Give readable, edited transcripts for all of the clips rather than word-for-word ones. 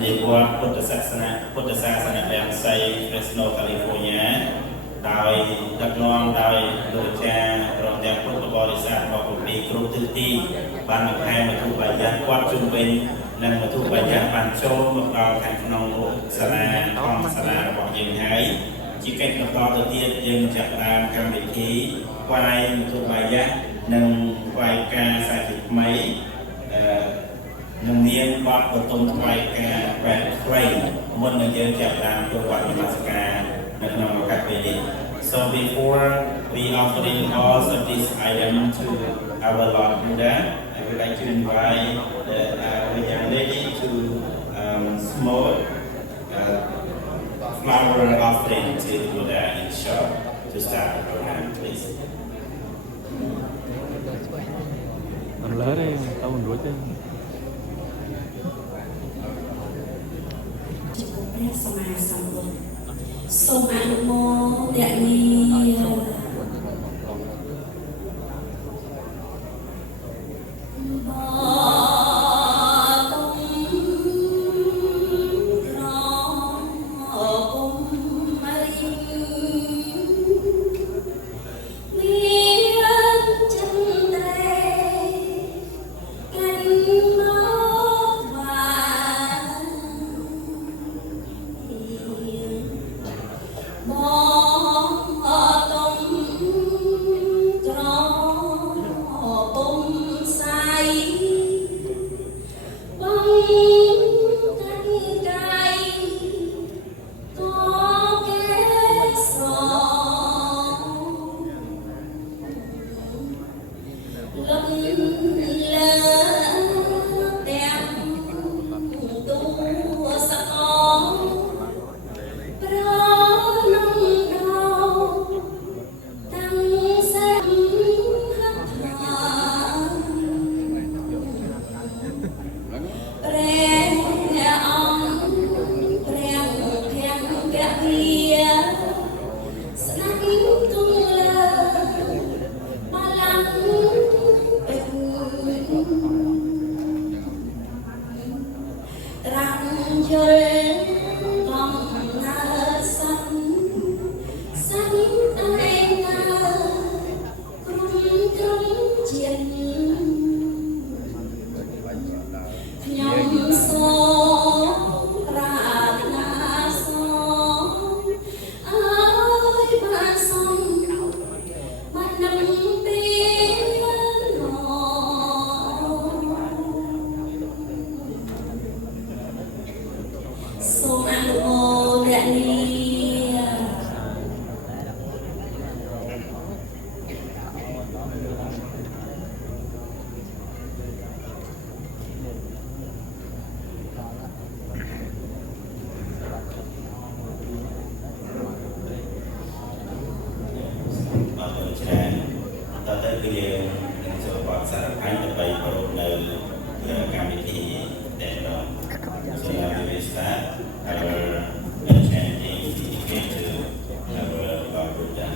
ในวัดพุทธศาสนาแหลมไซเฟสโนแคลิฟอร์เนียโดยดักน้องโดยโดยแจ้งรองจากพุทธบริษัทบอกว่ามีครูทุกที่บ้านแพงมาทุกใบยันวัดจุนเป็นนั่งมาทุกใบยันปันโชว์มาเราแข่งนองสลาท้องสลาบอกยังไงจีเก็ตมาต่อตัวเตี้ยยังจับตามการวิธีควายมาทุกใบยันนั่งควายกาใส่ถุงไม้นักเรียนวัดประตูควายกาแปดไข่มันเยอะจับตามตัววัดมาสการนักนองกับไปดี So before we offering all of these items to our Lord Buddha, I would like to invite the young lady to smoke flower offering to Buddha in shop to start the program, please. Anh lớn đi, tao mình đuổi chứ. សូមអនុមោទនា Hãy subscribe cho kênh Ghiền Mì Gõ để không bỏ lỡ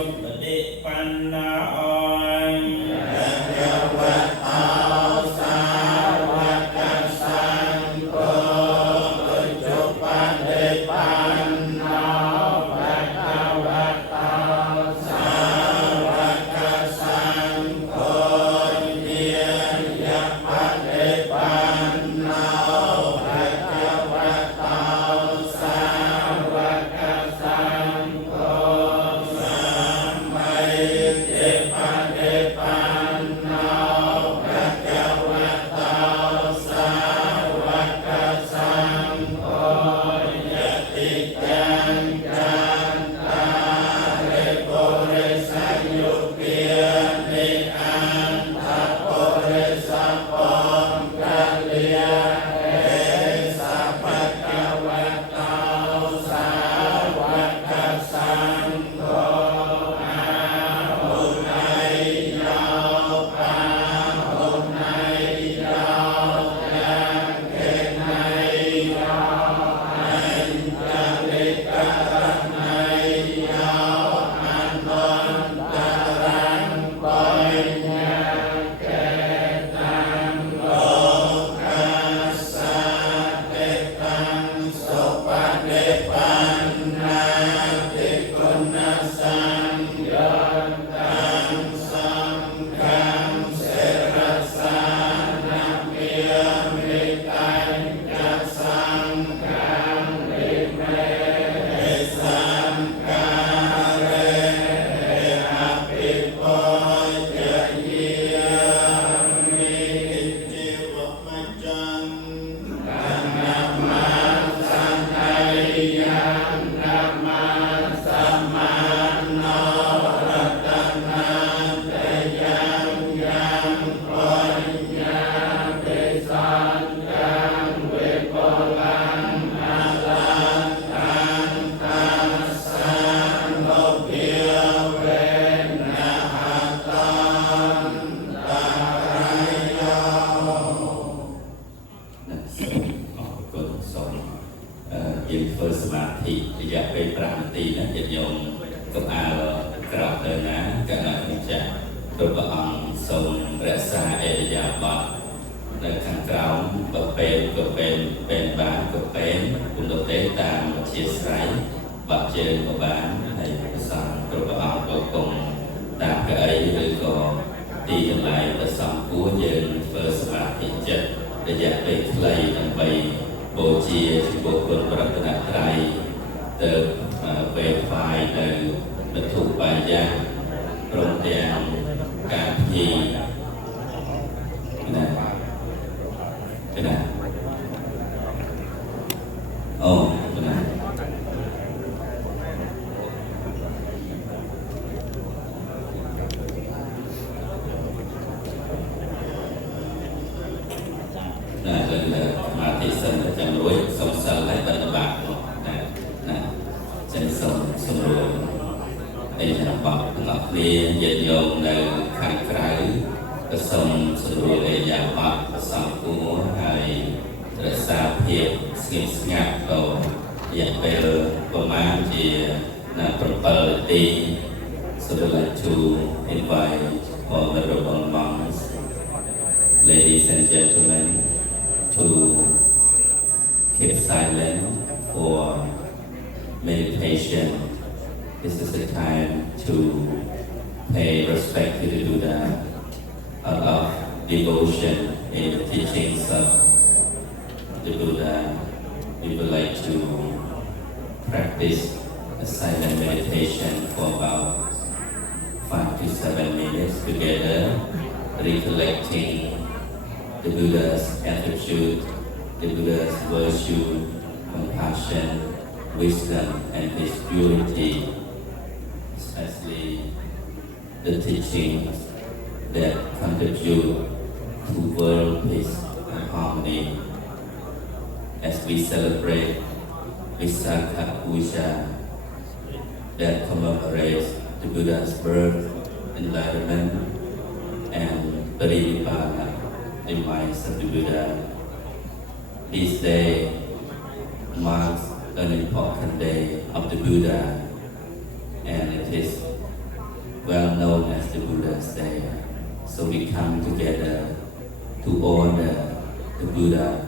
សុបតិបណ្ណាអយយើងធ្វើសមាធិរយៈពេល5នាទីណាញាតិញោមកុំអាលក្រោកទៅណាកណ្ដាលចាស់ព្រះអង្គសូមរក្សាអរិយាបថនៅខាងក្រោមបើពេលក៏ពេលបានក៏ពេលគុណទេតាមជាស្រ័យបាត់ជើងក៏បានហើយប្រសងព្រះអង្គក៏គង់តាមកៅអីឬក៏ទីកន្លែងប្រសងគួរយើងធ្វើសមាធិចិត្តរយៈពេលខ្លីដើម្បីបូជាចំពោះគុណប្រតនត្រ័យទៅពេលថ្វាយនៅវត្ថុបាយ័នព្រមទាំងការភ្ញីណាអូណាมาที่สันจังรวยสมสันและบรรบานะจังสมรวมไอ้จังบอกหลักเรียนเย็นยงในข้างไกลก็สมรวมไอ้ยาบะสังกัวให้รักษาเพียรสงบสงัดต่ออย่างเป็นประมาณที่น่าประเปิดดี so I'd like to invite all the Honorable monks, ladies and gentlemen, to keep silent for meditation. This is the time to pay respect to the Buddha out of devotion in the teachings of the Buddha. We would like to practice a silent meditation for about 5 to 7 minutes together, recollecting the Buddha's attitude, the Buddha's virtue, compassion, wisdom, and his purity, especially the teachings that contribute to world peace and harmony. As we celebrate Visakha Puja that commemorates the Buddha's birth, enlightenment, and Parinibbana, the minds of the Buddha. This day marks an important day of the Buddha, and it is well known as the Buddha's Day. So we come together to honor the Buddha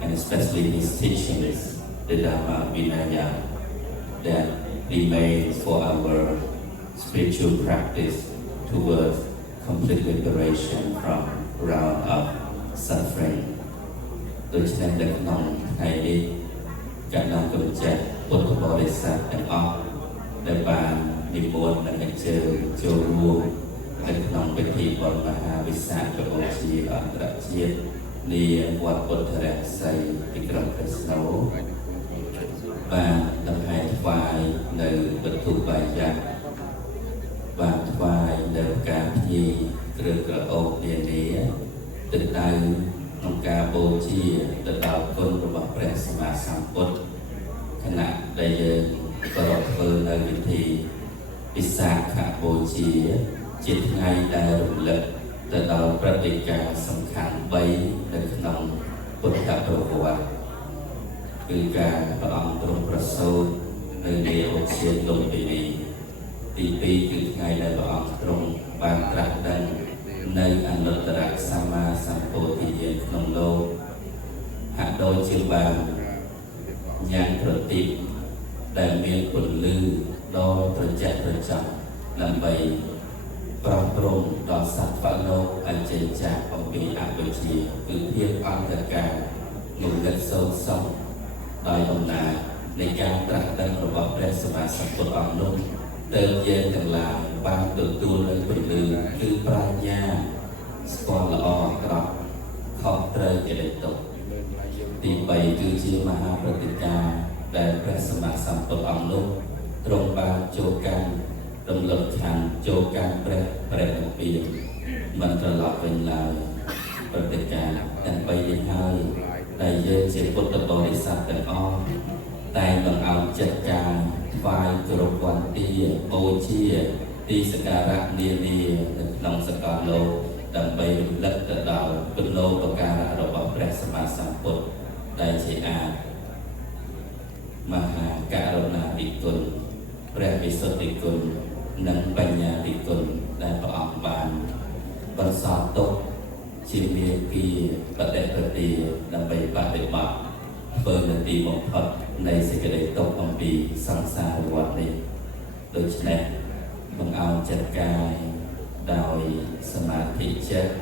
and especially his teachings, the Dhamma Vinaya, that remains for our spiritual practice towards complete liberation from round of suffering. ដូច្នេះនៅក្នុងថ្ងៃនេះការនាំកូនចាស់ពុទ្ធបរិស័ទទាំងអស់ដែលបាននិមន្តនិងអញ្ជើញចូលរួមនៅក្នុងពិធីបុណ្យមហាវិសាខបូជាអន្តរជាតិនាវត្តពុទ្ធរាសីទីក្រុងព្រះស្នូលបានដង្ហែថ្វាយនៅវត្ថុបាយ័នបានថ្វាយនៅការភ្ញីគ្រឿងក្រអូបនានាទៅដៅក្នុងការបូជាទៅដល់គុណរបស់ព្រះសម្មាសម្ពុទ្ធខណៈដែលយើងប្រពធ្វើនៅពិធីវិសាខបូជាជាថ្ងៃដែលរំលឹកទៅដល់ព្រឹត្តិការណ៍សំខាន់3នៅក្នុងពុទ្ធប្រវត្តិគឺការព្រះអង្គទ្រង់ប្រសូតនៅនាឧទ្យានលំពិនីទី2គឺថ្ងៃដែលព្រះអង្គទ្រង់បានត្រាស់ដឹងនៅអនុត្តរសម្មាសម្ពោធិញ្ញាណក្នុងលោកហាក់ដូចជាបានញ៉ាំងប្រទីបដែលមានពន្លឺដ៏ត្រជាក់ត្រចង់ដើម្បីប្រោសព្រំដល់សត្វលោកឲ្យចេញចាកអំពីអវិជ្ជាគឺភាពអន្តរការងងឹតសូន្យសោកដោយអំណាចនៃការត្រាស់ដឹងរបស់ព្រះសម្មាសម្ពុទ្ធអង្គនោះទើបយើងទាំងឡាយបានទទួលនូវពន្លឺគឺប្រាជ្ញាស្គាល់ល្អអាក្រក់ខុសត្រូវកិលេសទុក្ខទី3គឺជាមហាព្រឹត្តិការណ៍ដែលព្រះសម្មាសម្ពុទ្ធអង្គនោះទ្រង់បានចូលកាន់រំលឹកខណ្ឌចូលកាន់ព្រះនិព្វានមិនត្រឡប់វិញឡើយព្រឹត្តិការណ៍ទាំង3នេះហើយដែលយើងជាពុទ្ធបរិស័ទទាំងអស់តែនឹងឲ្យចិត្តការថ្វាយគោរពវន្ទាបូជាទីសក្ការៈនានានៅក្នុងសកលលោកដើម្បីរំលឹកទៅដល់គុណូបការៈរបស់ព្រះសម្មាសម្ពុទ្ធដែលជាអាចមហាករុណាធិគុណព្រះវិសុទ្ធិគុណនិងបញ្ញាធិគុណដែលព្រះអង្គបានបន្សល់ទុកជាមេគាបដិបទាដើម្បីបដិបត្តិធ្វើនាទីបំផុតនៃសេចក្តីទុក្ខអំពីសង្សារវដ្តនេះដូច្នេះបង្អោនចិត្តកាយដោយសមាធិចិត្ត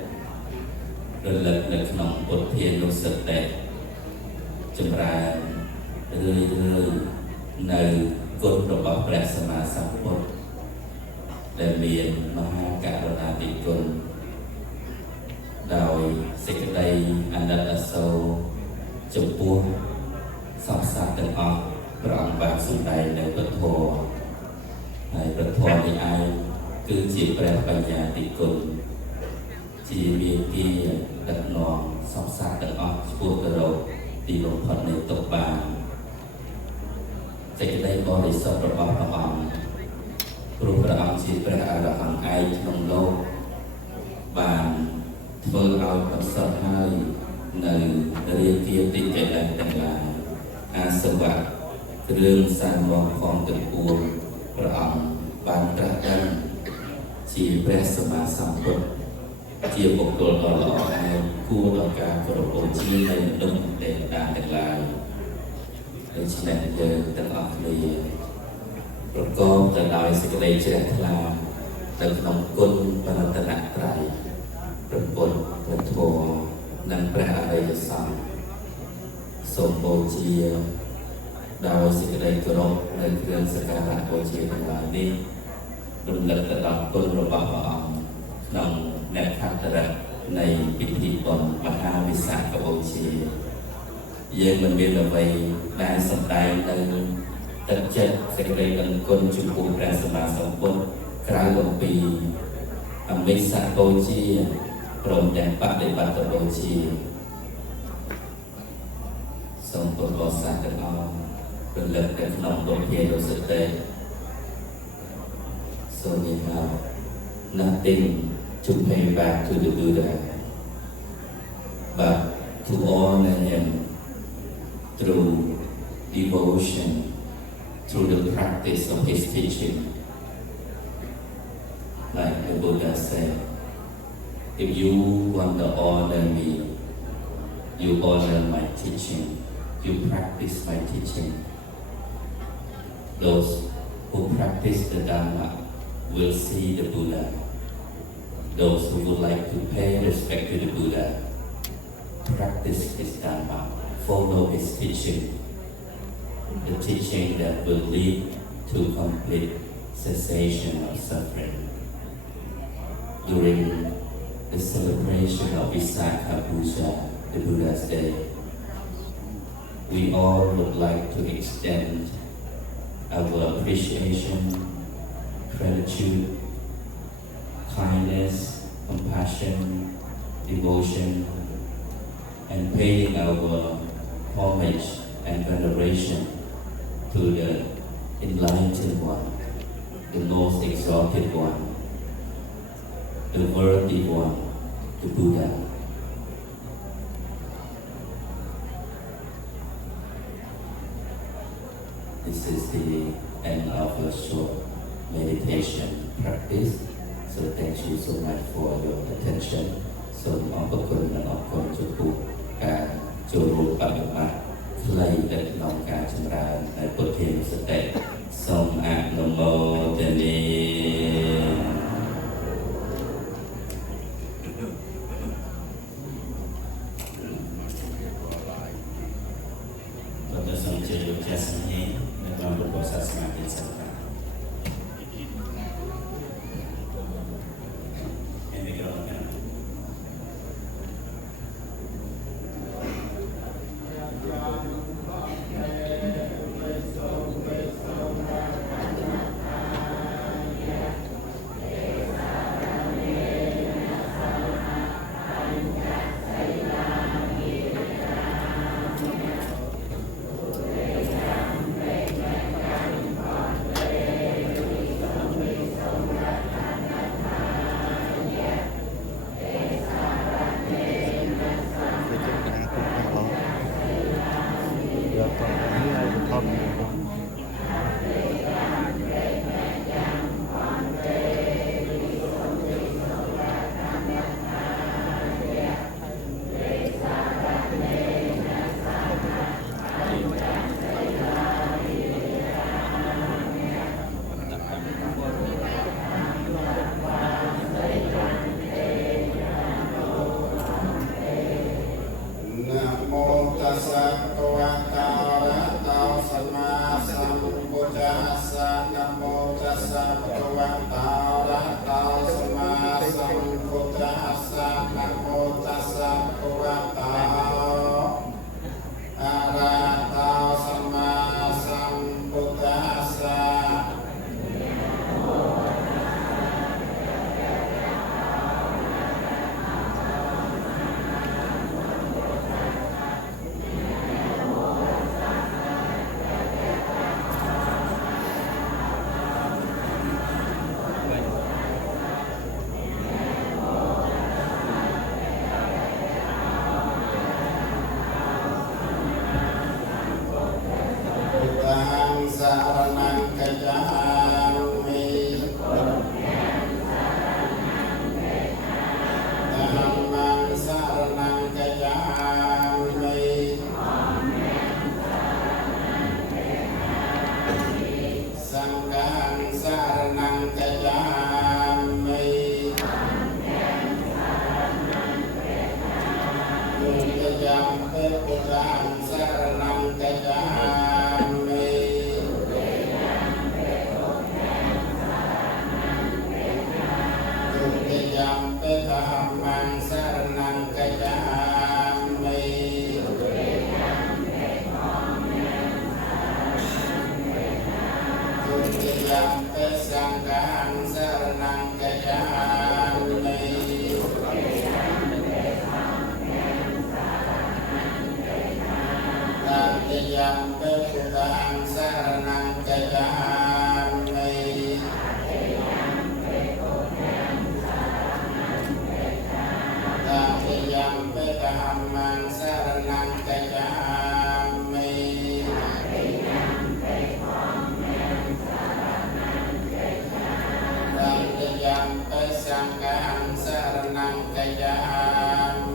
រលឹកនៅក្នុងពុទ្ធានុសតិចម្រើនរឿយនៅគុណរបស់ព្រះសម្មាសម្ពុទ្ធដែលមានមហាករុណាធិគុណដោយសេចក្តីអាណិតអាសូរចំពោះសពសត្វទាំងអស់ព្រះអង្គបានសម្ដែងនៅពធហើយពធនេះឯងគឺជាព្រះបញ្ញាធិគុណជាមេគាដឹកនាំសពសត្វទាំងអស់ឆ្ពោះទៅរកទីបំផុតនៃទុក្ខបានសេចក្តីបរិសុទ្ធរបស់ព្រះអង្គព្រោះព្រះអង្គជាព្រះអរហន្តឯកក្នុងលោកបានធ្វើឲ្យប្រសើរហើយនៅរាគាទីកិលេសទាំងឡាយអាសវៈគ្រឿងសាមងផងទាំងពួងព្រះអង្គបានត្រាស់ដឹងជាព្រះសម្មាសម្ពុទ្ធជាបុគ្គលដ៏ល្អហើយគួរដល់ការគោរពបូជានៃមនុស្សទេវតាទាំងឡាយដូច្នេះយើងទាំងអស់គ្នាប្រកបទៅដោយសេចក្តីជ្រះថ្លាទៅក្នុងគុណបរតនត្រ័យព្រះពុទ្ធព្រះធម៌និងព្រះអរិយសង្ឃសូមបូជាដោយសេចក្តីគោរពនៅគ្រឿងសក្ការៈបូជាទាំងឡាយនេះរំលឹកទៅដល់គុណរបស់ព្រះអង្គក្នុងអ្នកខន្តរៈនៃពិធីបុណ្យមហាវិសាខបូជាយើងមិនមានអ្វីដែលសម្ដែងនៅទឹកចិត្តសេចក្តីដឹងគុណចំពោះព្រះសម្មាសម្ពុទ្ធក្រៅអំពីអមិសបូជាព្រមទាំងបដិបត្តិបូជាសូមពុទ្ធបរិស័ទទាំងអស់រលឹកទៅក្នុងពុទ្ធានុសតិ So we have nothing to pay back to the Buddha but to honor him through devotion through the practice of his teaching like the Buddha said, if you want to honor me, you honor my teaching, you practice my teaching. Those who practice the Dhamma will see the Buddha. Those who would like to pay respect to the Buddha, practice his Dhamma, follow his teaching, the teaching that will lead to complete cessation of suffering. During the celebration of Visakha Puja, the Buddha's Day, we all would like to extend our appreciation, gratitude, kindness, compassion, devotion, and paying our homage and veneration to the enlightened one, the most exalted one, the worthy one, the Buddha. This is the end of a short meditation practice. So thank you so much for your attention. សូមអរគុណនិងអរគុណចំពោះការចូលរួមបដិបត្តិខ្លីនៅក្នុងការចម្រើននៅពុទ្ធានុសតិសូមអនុមោទនា Pada sang ceria jasanya dalam berpuasa semakin serta. Ini kerana ยังเปสังฆังสารนังกัจฉา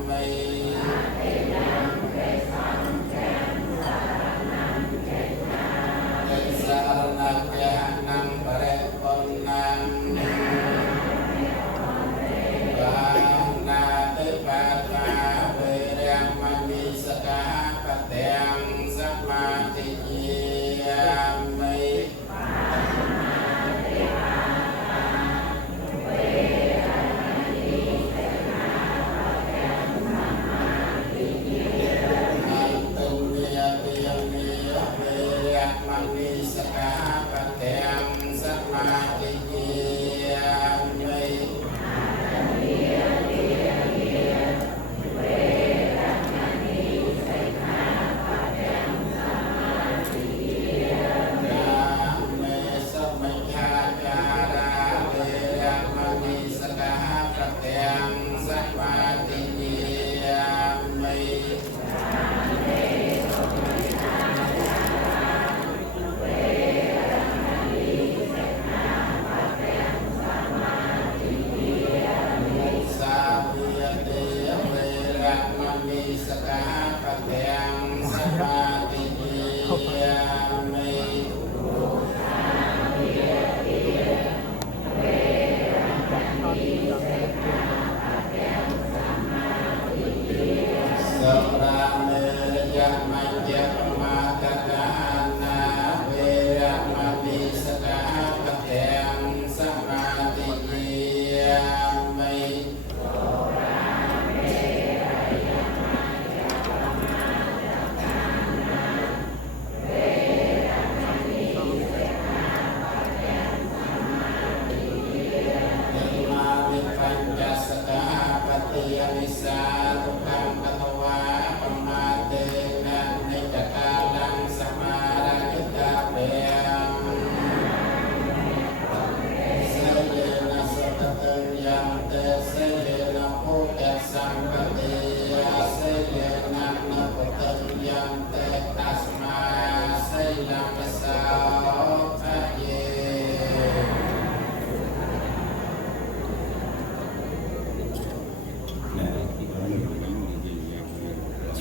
มิสารนังเกหังนังปะเรปุณนังวานาติปัฏฐาเวรังมณีสกาปะเตงสัมมาทิฏฐิยามิ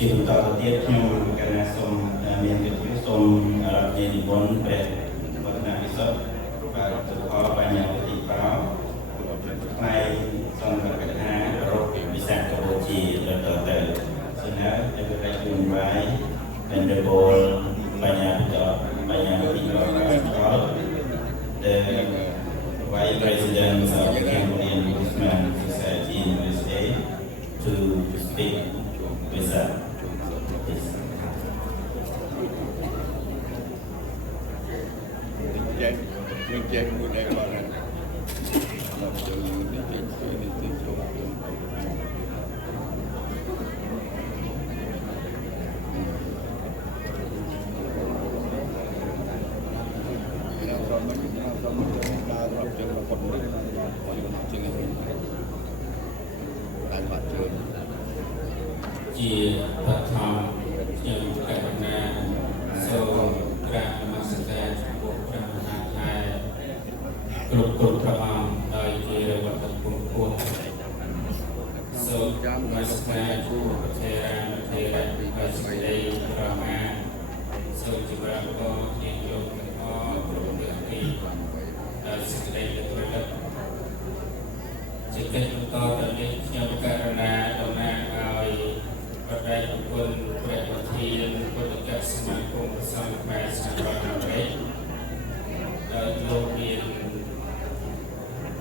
ជាបន្តទៅទៀតខ្ញុំកណាសូមមានកិត្តិយសសូមរដ្ឋាភិបាលព្រះវឌ្ឍនវិសុទ្ធបាទទៅខលបញ្ញាវិធីបោផ្នែកសន្តិកិច្ចការរកវិសាកម្ពុជាទៅទៅសញ្ញា everything right and the ball បញ្ញាវិធីបោthe Vice President of the Cambodian Businessman Society in USA to speak with us. Menjadi mudah banget. Chia Phật thọ chân các na sâu ra namaste bộ ra hai group groupram đời chia vật tập cuốn sâu namaste chu thề ra đây rama sâu chỉ ra có hiện dụng có group được đi sự đây được được chỉ cần to tới đây trong karana đồng na ai ประเทศคนประเทศคนจะสมัครกลุ่มสังคมสังคมอะไรโลกนี้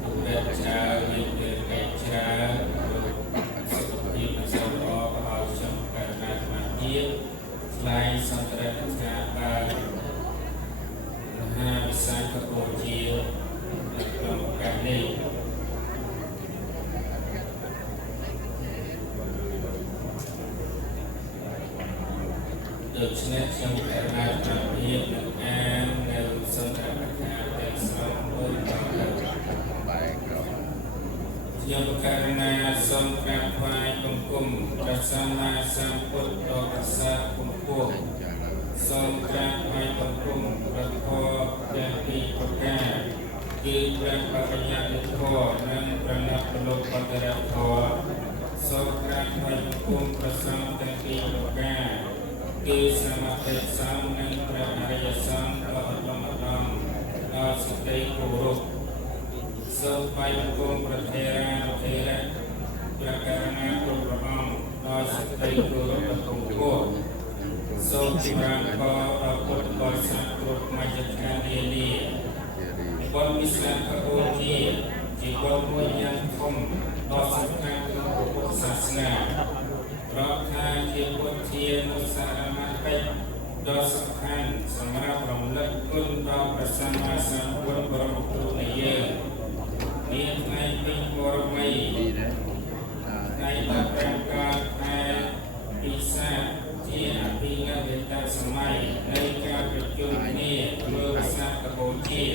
ดูแลชาเรื่องเกิดชาสุขภาพสังคมเอาชมการงานมาเยี่ยมสลายสังคมชาบาวิสาขโกจีและกลุ่มการเลี้ยง được xét trong cả hai trạm hiện an đều sân cả cả để sống với bài trong cả na sân cả hai cùng prasama samputto rasa kumpu sân cả hai cùng prakho jadi peka kita berbanyak itu និងប្រណិបលោកបដិរធម៌សូមក្រាបថ្វាយបង្គំព្រះសង្ឃទាំងពីរប្រការគឺសមត្ថសង្ឃនិងព្រះអរិយសង្ឃដ៏ឧត្តមឧត្តមដោយសេចក្តីគោរពសូមថ្វាយបង្គំព្រះថេរានុថេរៈព្រះករុណាគ្រប់ព្រះអង្គដោយសេចក្តីគោរពដ៏គង់គួរសូមចម្រើនពរដល់ពុទ្ធបរិស័ទគ្រប់មជ្ឈដ្ឋាននានាបុណ្យវិសាខបូជាជាបុណ្យមួយយ៉ាងធំដ៏សំខាន់ក្នុងពុទ្ធសាសនាព្រោះថាជាពុទ្ធានុសារមកិច្ចដ៏សំខាន់សម្រាប់រំលឹកគុណដល់ព្រះសម្មាសម្ពុទ្ធបរមគ្រូនៃយើងនាថ្ងៃពេញបរមីថ្ងៃ15កើតខែពិសាខជាអភិនវេតសម័យនៃការប្រជុំគ្នាលើវិសាខបូជា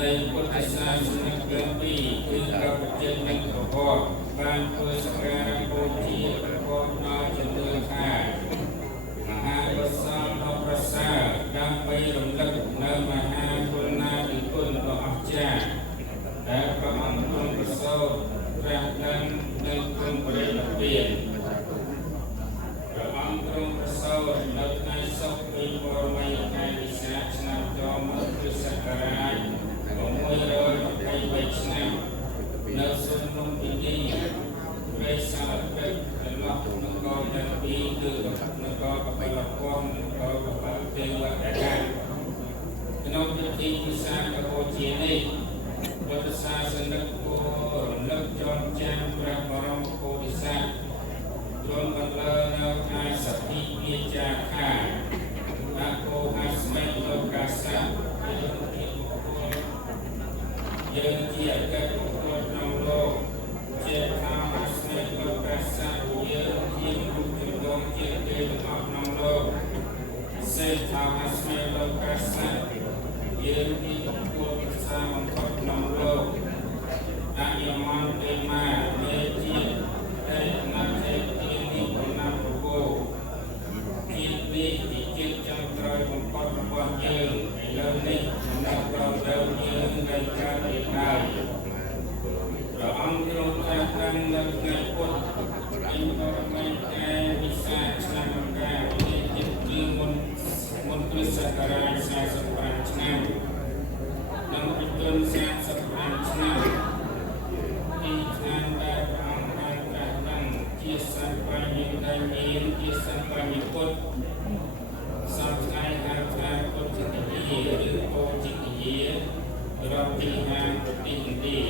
នៃពុទ្ធសាសនាទាំងពីរគឺការប្រជែងនិងប្រកបបានធ្វើសក្ការៈបូជាប្រកបដោយជំនឿថាមហាកុសលដ៏ប្រសើរដើម្បីរំលឹកនៅមហាករុណាธิคุณដ៏អស្ចារ្យដែលព្រះអង្គទ្រង់ប្រសូតត្រាស់ដឹងនិងទ្រង់បរិនិព្វានព្រះអង្គទ្រង់ប្រសូតនៅថ្ងៃសុក្រពេញបរមីខែវិសាខឆ្នាំចមុទគ្រិស្តសករាជ623ឆ្នាំនៅសួននំពីនេះព្រះសាលពេជ្រត្រឡប់នគរទាំងពីរគឺនគរកបិលពំនគរកបិលទេវតាក្នុងពិធីវិសាខបូជានេះពុទ្ធសាសនិកគួររំលឹកចងចាំព្រះបរមពុទ្ធសាសនាទ្រង់បន្លឺនៅថ្ងៃសព្ទវិជាខាអកោហស្មិលោកាសៈយើងជាអក្សរបុគ្គលក្នុងលោកជាថាអស្មិលោកាសៈយើងជារូបជំនុំជាទេវតាក្នុងលោកសេថាអស្មិលោកាសៈយើងជាបុគ្គលពិសាបំផុតក្នុងលោកអយមន្តទេមាមេជាតែណាទេទីនេះបំណាប្រពោជានេះជាជាតិចំក្រោយបំផុតរបស់យើងឥឡូវនេះសម្រាប់เราយើងដែលកើតពីហើយព្រះអង្គទ្រង់ត្រាស់ដឹងនៅថ្ងៃពុទ្ធឯបរមីខែវិសាខឆ្នាំកាលជាជាមុនគ្រិស្តសករាជ45ឆ្នាំនិងប្រជជន35ឆ្នាំទីឆ្នាំដែលព្រះអង្គបានត្រាស់ដឹងជាសម្បញ្ញដែលមានជាសម្បញ្ញពុទ្ធសពថ្ងៃហៅថាពុទ្ធិយាឬពោធិយារាប់ពីហាងប្រទេសឥណ្ឌា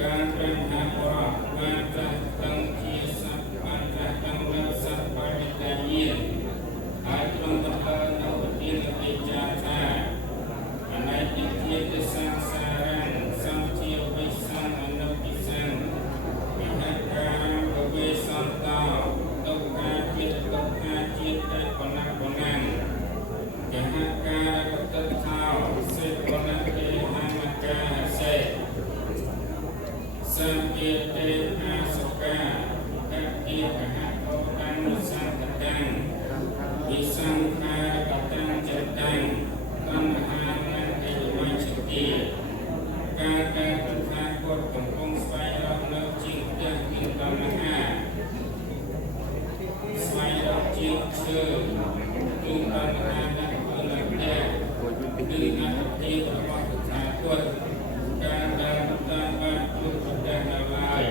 ការព្រះមហាបរោះបានត្រាស់ដឹងជាសព្វបានត្រាស់ដឹងនៅសព្វបញ្ញតាញាណហើយទ្រង់បន្លឺនៅប្រទានវិចារថាអន័យទីជាទេសង្សារៈសង្ឃជាវិសង្ឃអនុពិសង្ឃវិហការបវេសន្តោទុក្ខាជាតិទុក្ខាជាតិតែប៉ុណ្ណាប៉ុណ្ណាយហការកតថោសេប៉ុណ្ណាទេអមកាសេសង្ឃទេអាសុកាកតិកហកោតាំងសង្ឃតាំងវិសង្ខារកតាំងចតាំងតណ្ហានាអិមញ្ជទាការប្រថាពុទ្ធកំពុងស្វែងរកនៅជាងផ្ទះមានតណ្ហាស្វែងរកជាងឈើគឺតណ្ហាដែលគឺនៅផ្ទះគឺអត្តទេពរបស់ប្រថាពុទ្ធការដែលតាមបានពុទ្ធប្រទេសនៅឡើយ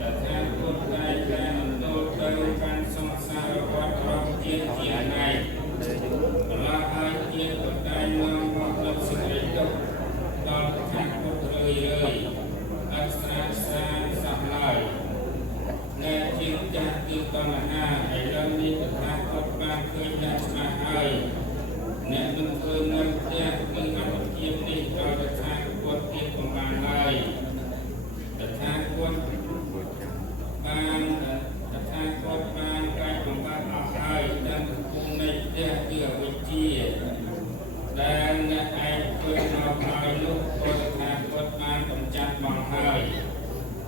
តថាពុទ្ធតែតែទទួលទៅកាន់សង្សារវដ្តរបស់ជាតិជាណៃបន្លាហើយជាតិក៏តែនាំមកលើសេចក្តីទុក្ខដល់តថាពុទ្ធរឿយអស្ចារ្យសានសោះឡើយដែលជាចាស់គឺតណ្ហាឥឡូវនេះតថាពុទ្ធបានឃើញយ៉ាងច្បាស់ហើយអ្នកមិនឃើញនៅផ្ទះគឺអនុភាពនេះដល់តថាពុទ្ធទៀតបំបានឡើយតថាពុទ្ធបានកាយបំបត្តិអស់ហើយទាំងភូមិនៃផ្ទះគឺអវិជ្ជាដែលអ្នកឯងឃើញមកហើយនោះក៏តថាពុទ្ធបានកម្ចាត់មកហើយ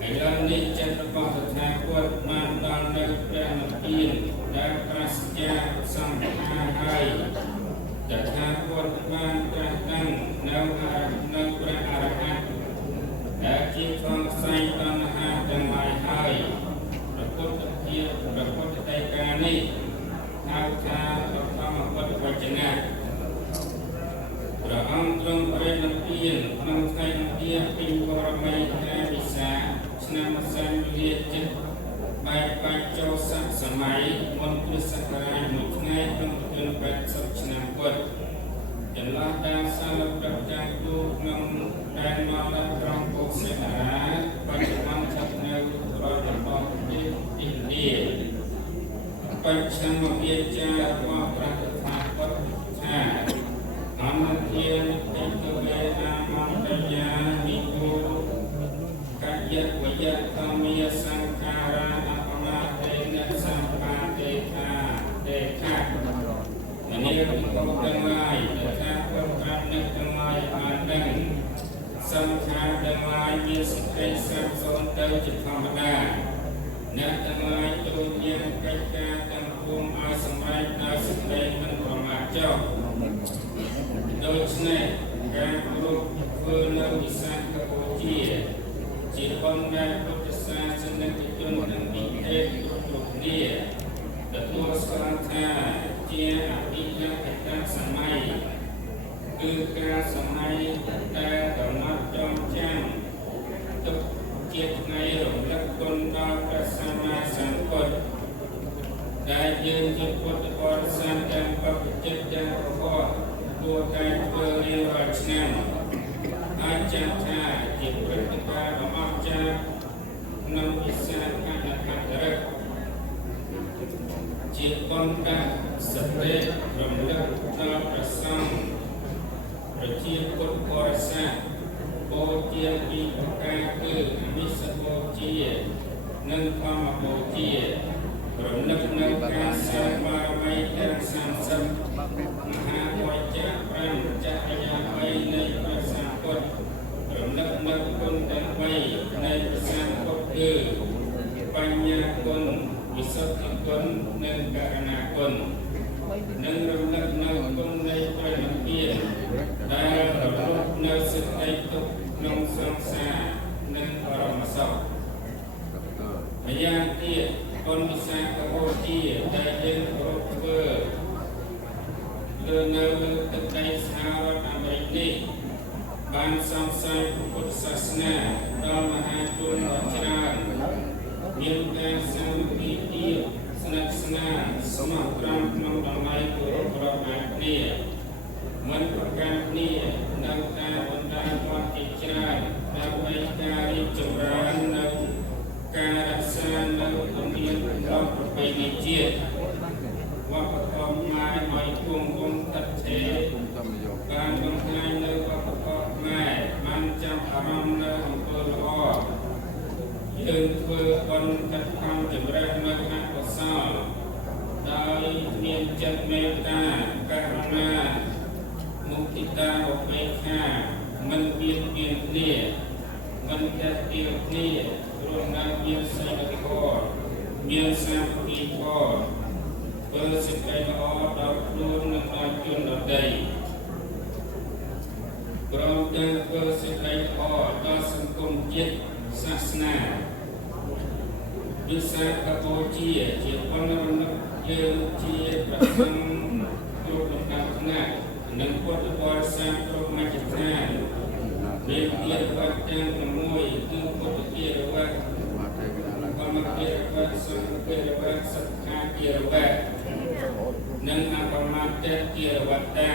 ឥឡូវនេះចិត្តរបស់តថាពុទ្ធបានដល់នៅព្រះនិព្វានដែលប្រាសចាកសង្ខារហើយតថាពុទ្ធបានត្រាស់ដឹងនៅអរហ ជាធំផ្សេងតណ្ហាទាំងឡាយហើយព្រះពុទ្ធភាពព្រះពុទ្ធដីកានេះហៅថាព្រះធម្មពុទ្ធវចនៈព្រះអង្គទ្រង់ប្រេណពៀនក្នុងថ្ងៃទីពីបរមីខែវិសាខឆ្នាំសែនលាចិតបែបបាច់ចូលស័កសម័យមុនគ្រិស្តសករាជមួយថ្ងៃក្នុងទិន80ឆ្នាំពុទ្ធចន្លោះតាមសាលប្រចាំទូក្នុងដែនមណ្ឌលក្រុងពោធិ៍សេនារាបច្ចុប្បន្នស្ថិតនៅប្រទេសរបស់ប្រទេសឥណ្ឌាបច្ចុប្បន្នវាចារបស់ព្រះតថាគតថាអមទានពេកវេណាមន្តយានិគូកយៈវយៈធម្មាសង្ខារាអបមាតេនសម្បាទេខាទេខាមនីរកោទាំងឡាយតថាគតប្រាប់នឹកទាំងឡាយបានដឹងសង្ខារទាំងឡាយមានសេចក្តីសាបសូន្យទៅជាធម្មតាអ្នកទាំងឡាយចូលយាងកិច្ចការទាំងពួងឲ្យសម្រេចដោយសេចក្តីមិនប្រមាទចុះដូច្នេះការគ្រប់ធ្វើនៅវិសាខបូជាបុណ្យដែលពុទ្ធសាសនិកជននិងវិធេគ្រប់គ្នាទទួលស្គាល់ថាជាអភិញ្ញកតសម័យគឺការសម័យដែលកំណត់ចងចាំទុកជាថ្ងៃរំលឹកគុណដល់ព្រះសម្មាសម្ពុទ្ធដែលយើងជាពុទ្ធបរិស័ទទាំងបព្វជិតទាំងប្រវត្តិគួរតែធ្វើរៀងរាល់ឆ្នាំអាចចាត់ថាជាព្រឹត្តិការណ៍ដ៏អស្ចារ្យក្នុងវិសាខខត្តរិកជាបុណ្យដាក់សតិរំលឹកដល់ព្រះសង្ឃប្រជាពុទ្ធបរិស័ទបូជាពីប្រការគឺអមិសបូជានិងធម្មបូជារំលឹកនៅការសាងបារមីទាំង30មហាវៃជ្ជៈ5ចក្រយា3នៃព្រះសម្ពុទ្ធរំលឹកនៅគុណទាំង3នៃព្រះសម្ពុទ្ធគឺបញ្ញាគុណវិសុទ្ធិគុណនិងករុណាគុណនិងរំលឹកនៅគុណនៃព្រះនិព្វានដែលរលត់នៅសេចក្តីទុក្ខក្នុងសង្សារនិងបរមសុខម្យ៉ាងទៀតបុណ្យវិសាខបូជាដែលយើងគ្រប់ធ្វើលើនៅលើទឹកដីសហរដ្ឋអាមេរិកនេះបានសង្ស័យពុទ្ធសាសនាដល់មហាជនដ៏ច្រើនមានការសាមគ្គីភាពស្និទ្ធស្នាលស្មោះត្រង់ក្នុងតម្លៃគោរពរាប់អានគ្នាមិនប្រកាន់គ្នានៅការបណ្ដាលវត្តជាច្រើនដើម្បីការរីកចម្រើននៅការរក្សានៅទំនៀមទម្លាប់ប្រពៃណីជាតិវប្បធម៌ខ្មែរឲ្យគង់វង្សតិដ្ឋិការបង្ហាញនៅវប្បធម៌ខ្មែរបានចាប់អារម្មណ៍នៅអំពើល្អយើងធ្វើបុណ្យកាត់ខំចម្រើននៅអកុសលដោយមានចិត្តមេត្តាករុណាមុទិតាឧបេក្ខាមិនបៀតបៀនគ្នាមិនតែពីគ្នារួមនៅមានសេចក្តីល្អមានសាមគ្គីភាពធ្វើសេចក្តីល្អដល់ខ្លួននិងដល់ជនដទៃព្រមទាំងធ្វើសេចក្តីល្អដល់សង្គមជាតិសាសនាវិសាខបូជាបុណ្យរំលឹកយើងជាព្រះសង្ឃគ្រប់លំដាប់ថ្នាក់និងពុទ្ធបរិស័ទគ្រប់មជ្ឈដ្ឋានមានទៀតវត្តទាំង6គឺពុទ្ធគារវត្តធម្មគារវត្តសង្ឃគារវត្តសិក្ខាគារវត្តនិងអបមាទគារវត្តតា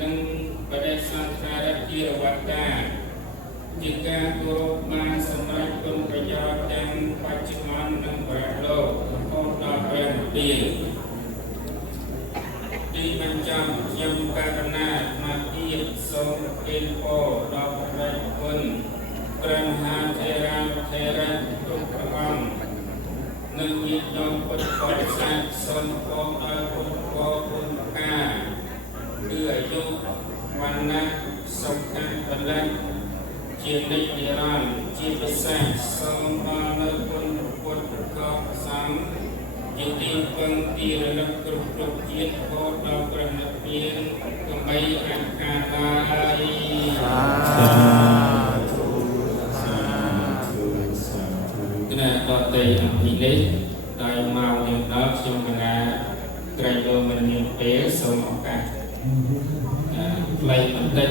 និងបដិសង្ខារគារវត្តតាជាការគោរពបានសម្រាប់គុណប្រយោជន៍ទាំងបច្ចុប្បន្ននិងប្រលោករហូតដល់ព្រះនិព្វានទីបញ្ចប់ខ្ញុំករណាមកទៀតសូមពេលពរដល់ព្រះគុណព្រះមហាថេរានុថេរៈគ្រប់ព្រះអង្គនិងញាតិញោមពុទ្ធបរិស័ទសូមពរដល់ពុទ្ធពរគុណការគឺអាយុវណ្ណៈសុខៈពលៈជានិច្ចនិរន្តរ៍ជាពិសេសសូមដល់នៅគុណពុទ្ធក៏សង្ឃជាទីពឹងទីរលឹកគ្រប់ជាតិរហូតដល់ព្រះនិព្វានដើម្បីអង្ការឡើយសាធុ នេះដោយមកយើងដល់ខ្ញុំកណាក្រែងលោមិនមានពេលសូមឱកាសផ្លេចបន្តិច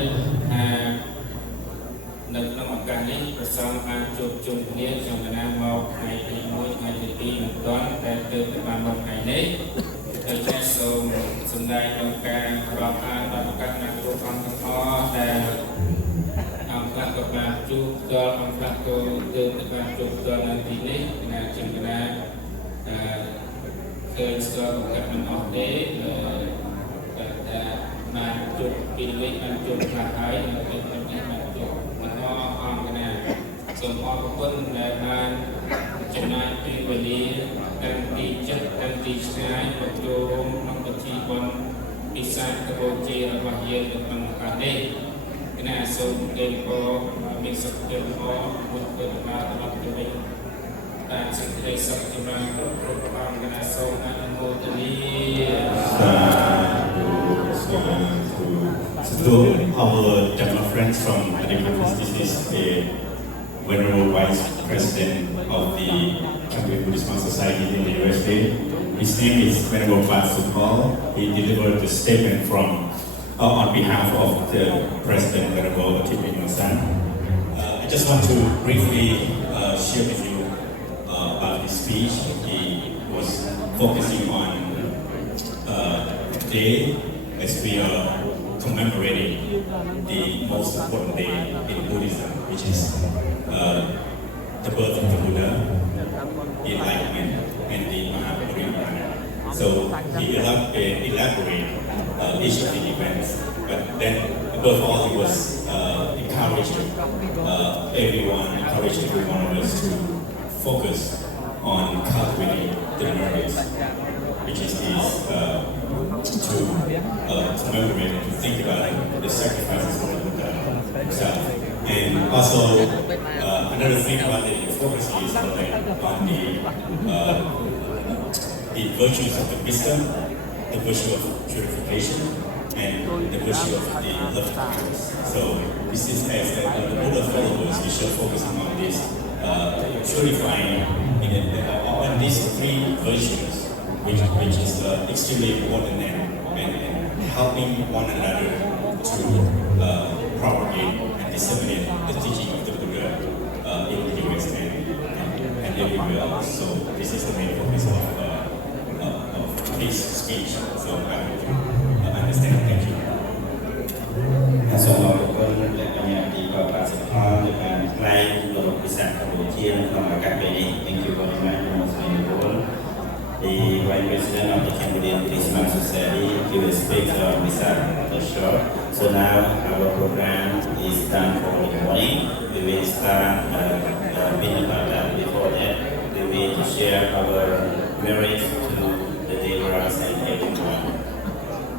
នៅក្នុងឱកាសនេះប្រសងបានជួបជុំគ្នាខ្ញុំកណាមកថ្ងៃទី1ថ្ងៃទី2មិនទាន់តែទើបតែបានមកថ្ងៃនេះហើយចេះសូមសម្ដែងក្នុងការរាប់អានដល់ឱកាសណាគ្រប់អង្គទាំងអស់ដែលអង្គខ្លះក៏បានជួបដល់អង្គខ្លះក៏ទើបតែបានជួបដល់នៅទីនេះណាខ្ញុំកណាឃើញស្គាល់ឱកាសមិនអស់ទេតែបានជួបពីនេះបានជួបខ្លះហើយនៅពេលនេះបានជួបមិនអស់អង្គណាសូមអរគុណដែលបានចំណាយពេលវេលាទាំងទីចិត្តទាំងទីឆ្ងាយមកចូលក្នុងពិធីបុណ្យពិសាខបូជារបស់យើងនៅក្នុងឱកាសនេះគណៈសូមទេពមានសុខភាពល្អមុខទៅបានដល់ទៅវិញតាមសេចក្តីសុខចម្រើនគ្រប់ព្រះអង្គគណៈសូមអនុមោទនា So our Dharma friends from the conference, this is the Venerable Vice President of the Cambridge Buddhist Monk Society in the USA. His name is Venerable Pat Supal. He delivered the statement from on behalf of the President Venerable T.P. Nosan. I just want to briefly share with you about his speech. He was focusing on the day as we are commemorating the most important day in Buddhism, which is the birth of the Buddha, the enlightenment, and the Mahaparinibbana. So he elaborated each of the events, but then above all he was encouraged every one of us to focus on cultivating the memories, which is this to commemorate and to think about the sacrifices of the Buddha himself. And also another thing about the focus is on the virtues of the wisdom, the virtue of purification, and the virtue of the love kindness. So this is as the Buddha followers, we should focus on this purifying on these three virtues, which is extremely important and helping one another to propagate and disseminate the teaching of the Buddha in the US and everywhere else. So this is the main focus of his speech. So I hope you understand. Thank you. សូមអរគុណលោកកញ្ញាទីបបាសិផលនៃការថ្លែងលោកពិសាខបូជាក្នុងឱកាសពេលនេះ Thank you very much for the Vice President of the Cambodian Buddhist Monk Society. He will speak on Visak the short. So now our program is done for the morning. We will start Binabata. Before that, we will share our merits to the Devas and everyone.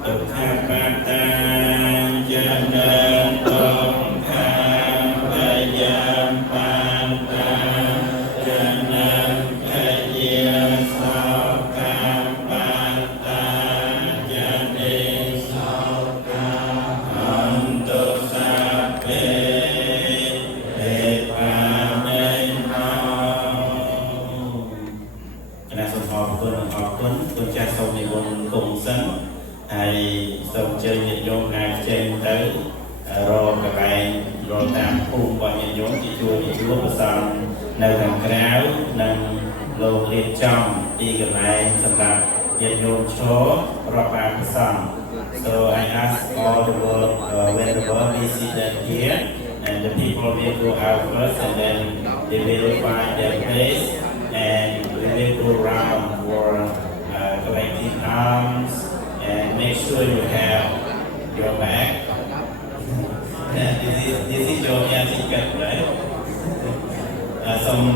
Uttapata Jandan Tom Kayam Panta Jandan Kaya Saukam Panta Jane Saukam Untuk Sape Epanai Mau Kena Sohor Pun Kunca Sohni Pun Kungseng ហើយសូមអញ្ជើញញាតិញោមអាចចេញទៅរកកន្លែងរកតាមភូមិរបស់ញាតិញោមទីជួបប្រសងនៅខាងក្រៅនិងលោករៀបចំទីកន្លែងសម្រាប់ញាតិញោមឈររាប់អានប្រសង So I ask all the world when the world is seated here and the people will go out first and then they will find their place and we will go around for collecting arms and make sure you have your bag. This is your ticket, right? Some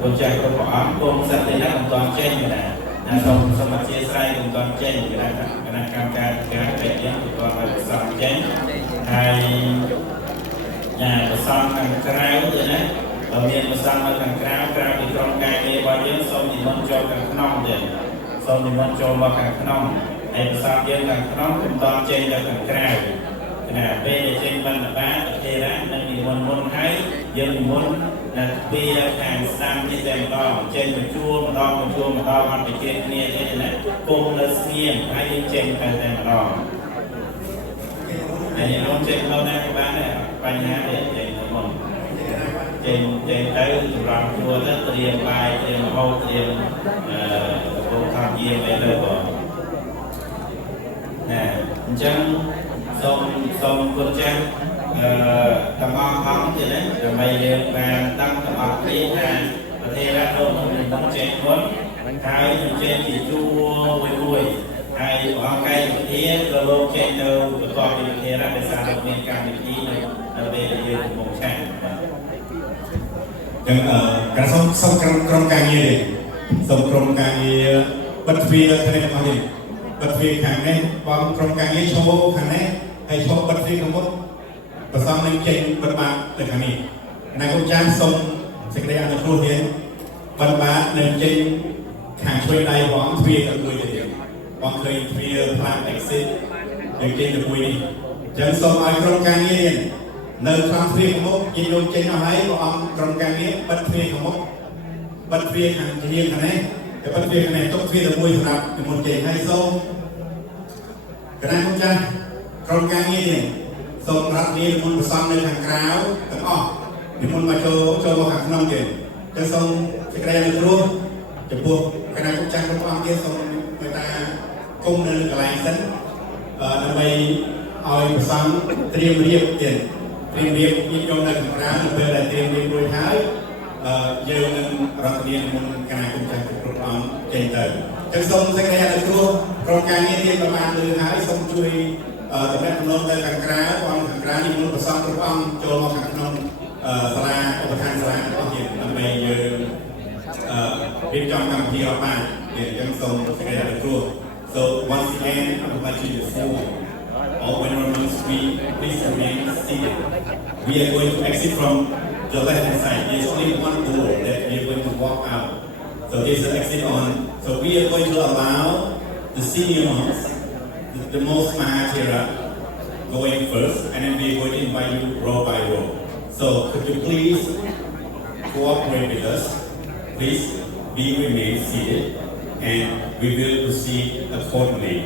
project của ông cũng sắp đến là cũng toàn trên rồi nè. Some mặt chia sai cũng toàn trên rồi nè. Cái này cam cái cái cũng toàn là sắp trên. Hay nhà của xong thằng Krao rồi nè. Ở miền của xong là thằng Krao thì trong cái này bao nhiêu xong thì muốn cho thằng Nông rồi. Xong thì muốn cho vào thằng Nông. ហើយប្រសាទយើងខាងក្នុងកំតងចេញទៅខាងក្រៅណាពេលដែលចេញបណ្ឌបាតទេរៈនឹងនិមន្តមុនហើយយើងនិមន្ត นะปีละแข่งสามที่แต่งต้องเจนมาชั่วมาต้องมันไปเจ็ดเนี่ยที่นั่นกงละเสียงให้เจนไปแต่งต้องในโรงเจนเราได้บ้านเนี่ยปัญหาเนี่ยเจนทั้งหมดเจนได้สำหรับตัวถ้าเตรียมใบเตรียมห้องเตรียมโครงทำเยี่ยมไปเลยก่อนนะจังส่งคนจังตำอ้อมห้องที่นั่นจะไปเรียนการตั้งตำอ้อมที่ทางประเทศละโลกมันต้องเจนคนท้ายเจนจีจูวุ้ยให้ออกไกลประเทศเราโลกเจนเราประกอบเป็นประเทศละเป็นสารเมียนการเป็นที่เราไปเรียนโมงแช่ง ยังการส่งกรมการเงินส่งกรมการเงินบัตรฟรีแล้วคะแนนมาดิบัตรฟรีครั้งนี้ความกรมการเงินโชว์ครั้งนี้ให้โชว์บัตรฟรีทั้งหมดประสานในเก่งบัตรบาทในครั้งนี้นายกจ้างส่งสิ่งใดอันตรายเห็นบัตรบาทในเก่งขังช่วยได้หวังฟรีกับมวยเดียวหวังเคยฟรีพลังเอ็กซิสในเก่งกับมวยนี้ยังส่งเอากรมการเงินในทางฟรีของมุกยินดีเจนเอาให้บอกกรมการเงินบัตรฟรีของมุกบัตรฟรีทางเงินคะแนนแต่บัตรฟรีคะแนนต้องฟรีแต่มวยสำหรับเป็นคนเจนให้ส่งกระนั้นคุณจันกรมการเงินส่งรัฐนี้เป็นคนผสมในทางกล่าวแต่ก็เป็นคนมาโชว์หักน้องเก่งจะส่งสิ่งใดในรู้จะพวกกระนั้นคุณจันเป็นความเกี่ยวส่งเวลาก้มเนินอะไรสันทำไมเอาผสมเตรียมเรียบเตียนเตรียมเรียบยิ่งยงในทางกล่าวเพื่อได้เตรียมเรียบโดยท้ายเยอะนึงรัฐนี้มันกระนั้นคุณจันเป็นความเก่งเติมจะส่งสิ่งใดในรู้โครงการนี้ที่ประมาณหรือหายส่งช่วยแต่แม่ขนมในทางกลางความทางกลางนี่มันผสมกับความโจมมาทางขนมสลาอุปทานสลาก็เห็นทำไมเยอะเป็นจอมกำที่เราบ้านเนี่ยยังส่งสิ่งใดในรู้ so once again I would like you to form all when we please remain seated we are going to exit from the left hand side there's only one door that we are going to walk out so there's an exit on so we are going to allow the senior monks the most Mahathera going first and then we're going to invite you row by row so could you please cooperate with us please be remain seated and we will proceed accordingly